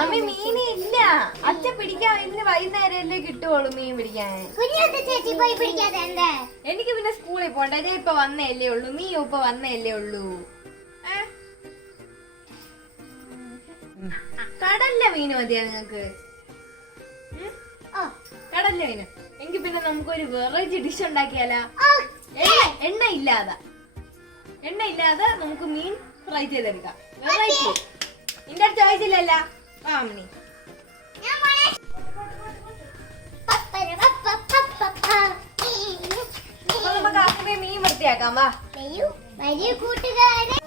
അമ്മ മീനില്ല. അച്ഛൻ പിടിക്കാൻ ഇന്ന് വൈകുന്നേരമല്ലേ കിട്ടുള്ളൂ മീൻ പിടിക്കാൻ. എനിക്ക് പിന്നെ സ്കൂളിൽ പോണ്ട. ഞാൻ ഇപ്പൊ വന്നല്ലേ ഉള്ളൂ. നീ ഇപ്പൊ വന്നല്ലേ ഉള്ളൂ. കടലിലെ മീന് മതിയാ നിങ്ങക്ക്? കടലിലെ മീന് എങ്കിൽ പിന്നെ നമുക്കൊരു വെറൈറ്റി ഡിഷ് ഉണ്ടാക്കിയാലോ? എണ്ണ ഇല്ലാതെ നമുക്ക് മീൻ ഫ്രൈ ചെയ്തെടുക്കാം. വെറൈറ്റി. നിന്റെ അടുത്ത് ചോദിച്ചില്ലല്ല. വാമണി നമുക്ക് ആദ്യമേ മീൻ വൃത്തിയാക്കാം. വാ കൂട്ടുകാരെ,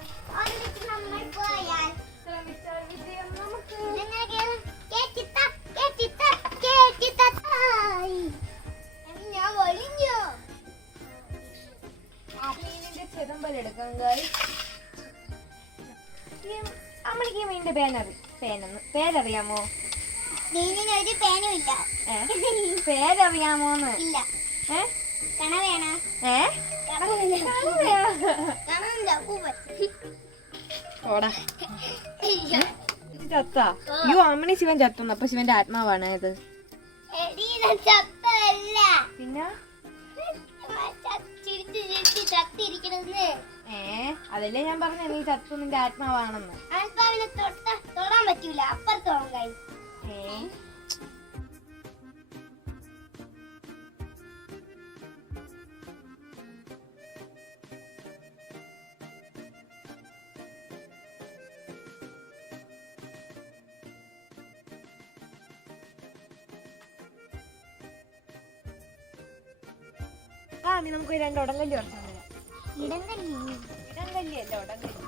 ചെതമ്പലെടുക്കാം. അമ്മക്ക് മീനിന്റെ പേരറിയാമോ? മീനിനൊരു പേനും ഇല്ല. പേരറിയാമോന്ന്? ഇല്ല. ചത്ത. അയ്യോ അമ്മണി ശിവൻ ചത്തുന്നു. അപ്പൊ ശിവന്റെ ആത്മാവാണ് ഇത്. പിന്നെ അതല്ലേ ഞാൻ പറഞ്ഞ നീ ചത്തു നിന്റെ ആത്മാവാണെന്ന്. ആത്മാവിനെ തൊടാൻ പറ്റൂല. അപ്പുറത്തോളം കൈ. നമുക്ക് രണ്ട് ഉടങ്കല്ലി വരച്ചാൽ ഇടങ്കല്ലി അല്ല ഉടങ്കല്ലി.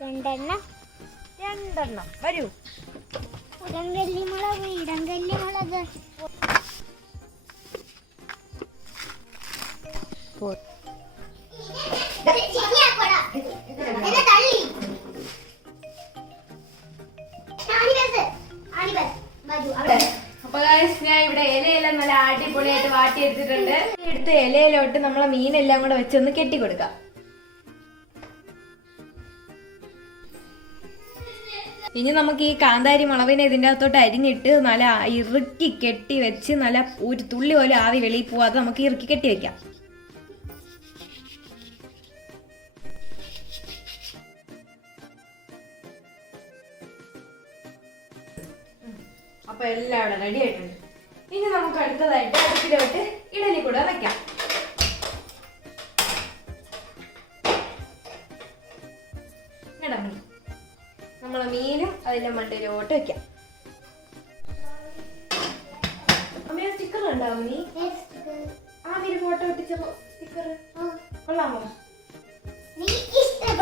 രണ്ടെണ്ണം വരൂ. ഉടങ്കല്ലി മുളക്, ഇടങ്കല്ലി മുളക്. അപ്പൊ ഞാൻ ഇവിടെ ഇലയെല്ലാം നല്ല അടിപൊളിയായിട്ട് വാട്ടി എടുത്തിട്ടുണ്ട്. എടുത്ത് ഇലയിലോട്ട് നമ്മളെ മീനെല്ലാം കൂടെ വെച്ചൊന്ന് കെട്ടിക്കൊടുക്കാം. ഇനി നമുക്ക് ഈ കാന്താരി മുളകിനെ ഇതിൻ്റെ അകത്തോട്ട് അരിഞ്ഞിട്ട് നല്ല ഇറുക്കി കെട്ടി വെച്ച് നല്ല ഒരു തുള്ളി പോലെ ആവി വെളിയിൽ പോവാതെ നമുക്ക് ഇറുക്കി കെട്ടി വെക്കാം. അപ്പൊ എല്ലാം ഇവിടെ റെഡി ആയിട്ടുണ്ട്. ഇനി നമുക്ക് അടുത്തതായിട്ട് അടുപ്പിലോട്ട് ഇഡലി കൂടെ വെക്കാം. നമ്മളെ മീനും അതിന്റെ മണ്ടയിലോട്ട് വെക്കാം. അമ്മ സ്റ്റിക്കർ ഉണ്ടാവും. നീ ആ മീൻ ഫോട്ടോ ഒട്ടിച്ച സ്റ്റിക്കർ കൊള്ളാമോ?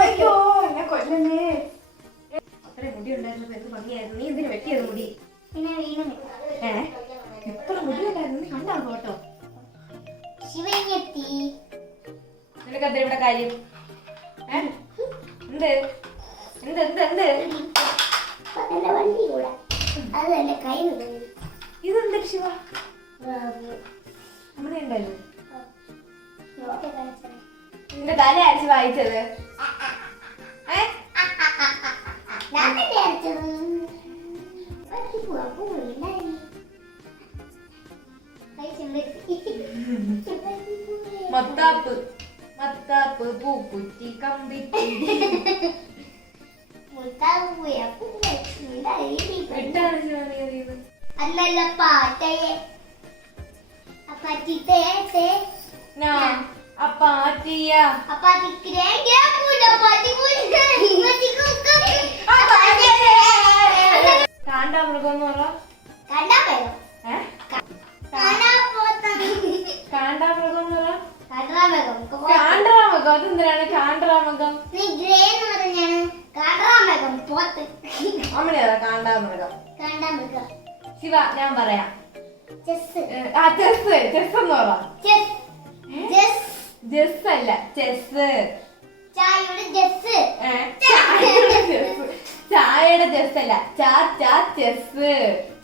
അയ്യോ എന്നെ കൊല്ലല്ലേ. അത്രയും മുടി ഉണ്ടായിരുന്നു. എന്ത് ഭംഗിയായിരുന്നു. നീ എന്തിനു വെട്ടിയത് മുടി? എത്ര മുടിയുണ്ടായിരുന്നു. നീ കണ്ടാ ഫോട്ടോ? നിനക്കെന്താ ഇവിടെ കാര്യം? എന്ത് എന്ത് എന്ത് എന്ത് ഇതെന്താ ശിവ? നമ്മുടെ ഉണ്ടല്ലോ. നിന്റെ തല അരച്ച് വായിച്ചത്? മത്താപ്പ് മത്താപ്പ് പൂക്കുറ്റി കമ്പിറ്റി. അല്ലല്ല പാറ്റയെ കാണ്ടാമൃഗം എന്ന് പറ. കാണ്ടാമൃഗം എന്ന് പറ. കാണ്ടാമൃഗം അതെന്തിനാണ് കാണ്ടാമൃഗം? അമ്മണിയതാ കാണ്ടാമൃഗം. ശിവ ഞാൻ പറയാം. ചെസ് ചെസ് എന്ന് പറ. ജസ് അല്ല ചെസ്. ചായയുടെ ചെസ് അല്ല, ചെസ്.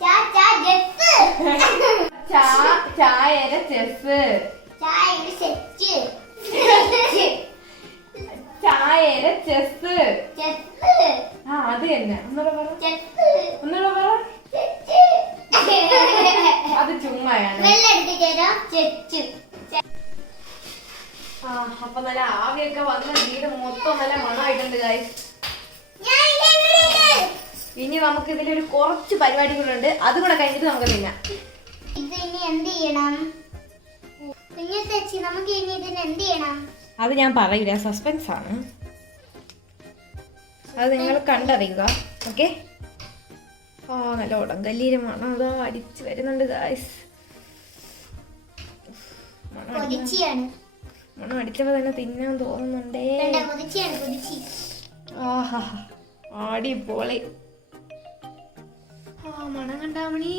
ചായയുടെ ചെസ്. ചായയുടെ ചെസ്. ആ അത് തന്നെ. ഒന്നുകൂടെ പറ. അത് ചുമ്മാണ്. അപ്പൊ നല്ല ആവിയൊക്കെ വന്ന് വീട് മൊത്തം നല്ല മണമായിട്ടുണ്ട് ഗൈസ്. ഇനി നമുക്ക് ഇതിലൊരു കുറച്ച് പരിപാടികളുണ്ട്, അത് കൂടെ കഴിഞ്ഞിട്ട് നമുക്ക് തിന്നാം. ഇത് ഇനി എന്ത് ചെയ്യണം? നമുക്ക് ഇനി ഇതിന് എന്ത് ചെയ്യണം? അത് ഞാൻ പറയില്ല, സസ്പെൻസ് ആണ്. അത് നിങ്ങൾ കണ്ടറിയുക. ഓക്കെ. ആ നല്ല ഉടങ്കല്ലീര മണം അതാ അടിച്ച് വരുന്നുണ്ട് ഗൈസ്. മണം അടിച്ചപ്പോ തന്നെ തിന്നാൻ തോന്നുന്നുണ്ടേ. ആഹാ അടിപൊളി. മണം കണ്ടാമണി.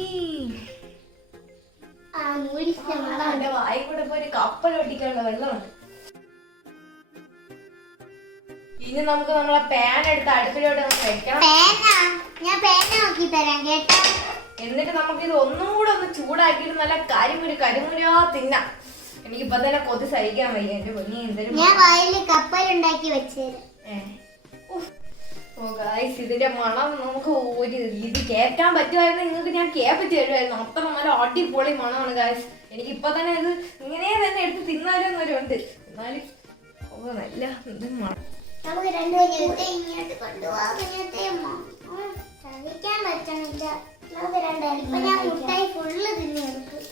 എന്റെ വായി കൂടെ ഇപ്പൊ ഒരു കപ്പൽ ഒട്ടിക്കാനുള്ള വെള്ളമുണ്ട്. ഇനി നമുക്ക് നമ്മളെ പാൻ എടുത്ത് അടുപ്പിലോട്ട് വെക്കണം. എന്നിട്ട് നമുക്ക് ഇത് ഒന്നും കൂടെ ഒന്ന് ചൂടാക്കിയിട്ട് നല്ല കരിമുരാ തിന്നാം. എനിക്കിപ്പൊ തന്നെ കൊതി സഹിക്കാൻ വയ്യ. എന്റെ പൊന്നി എന്തൊരു കപ്പലുണ്ടാക്കി വെച്ചേ. ഓ ഗൈസ്, ഇതിന്റെ മണം നമുക്ക് ഒരു ഇത് കേൾക്കാൻ പറ്റുമായിരുന്നു. നിങ്ങൾക്ക് ഞാൻ കേൾപ്പിച്ച് തരുമായിരുന്നു. അത്ര നല്ല അടിപൊളി മണമാണ് ഗൈസ്. എനിക്ക് ഇപ്പൊ തന്നെ ഇത് ഇങ്ങനെ തന്നെ എടുത്ത് തിന്നാലും എന്നൊരുണ്ട്. എന്നാലും നല്ല ഇത് മണം. നമുക്ക് ഇങ്ങോട്ട് കൊണ്ടുപോകാൻ പറ്റണില്ല. നമുക്ക് ഇപ്പൊ ഞാൻ മുട്ടായി ഫുള്ള് തിന്നു കൊടുക്കും.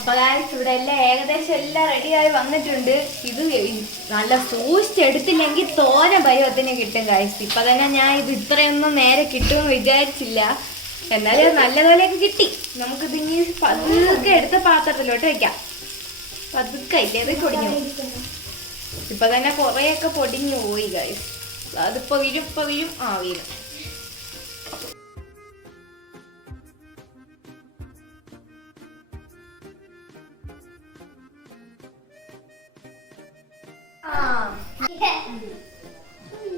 അപ്പൊ ഗൈസ് ഇവിടെ എല്ലാം ഏകദേശം എല്ലാം റെഡിയായി വന്നിട്ടുണ്ട്. ഇത് നല്ല സൂക്ഷിച്ചെടുത്തില്ലെങ്കിൽ തോന പരുവത്തിന് കിട്ടും ഗൈസ്. ഇപ്പൊ തന്നെ ഞാൻ ഇത് ഇത്രയൊന്നും നേരെ കിട്ടുമെന്ന് വിചാരിച്ചില്ല. എന്നാലും നല്ലതുപോലെയൊക്കെ കിട്ടി. നമുക്കിത് ഇനി പതുക്കെ എടുത്ത പാത്രത്തിലോട്ട് വെക്കാം. പതുക്കെ ഇല്ലേ പൊടിഞ്ഞു. ഇപ്പൊ തന്നെ കൊറേയൊക്കെ പൊടിഞ്ഞു പോയി ഗൈസ്. അതിപ്പോ വീഴും വീഴും.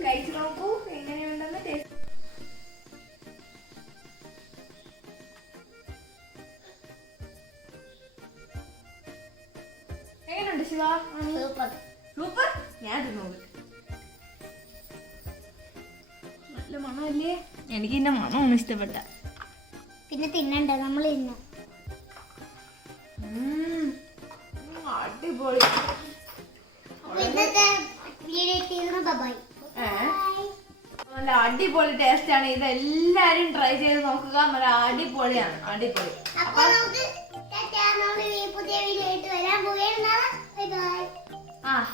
കഴിച്ചു നോക്കൂ എങ്ങനെയുണ്ടെന്ന്. ടേസ്റ്റ് എങ്ങനെയുണ്ട് ശിവ? സൂപ്പർ. ഞാൻ തിന്നോളൂ. നല്ല മണമല്ലേ? എനിക്ക് ഇതിന്റെ മണമൊന്നും ഇഷ്ടപ്പെട്ട. പിന്നെ തിന്നണ്ട, നമ്മൾ തിന്ന. അടിപൊളി. നല്ല അടിപൊളി ടേസ്റ്റ് ആണ്. ഇത് എല്ലാരും ട്രൈ ചെയ്ത് നോക്കുക. നല്ല അടിപൊളിയാണ്. അടിപൊളി.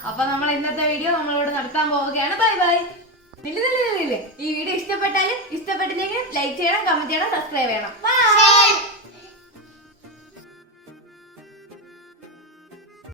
അപ്പൊ നമ്മൾ ഇന്നത്തെ വീഡിയോ നമ്മളിവിടെ നടത്താൻ പോവുകയാണ്. Bye bye. ഈ വീഡിയോ ഇഷ്ടപ്പെട്ടില്ലെങ്കിൽ ലൈക്ക് ചെയ്യണം, കമന്റ് ചെയ്യണം, സബ്സ്ക്രൈബ് ചെയ്യണം. ബൈ.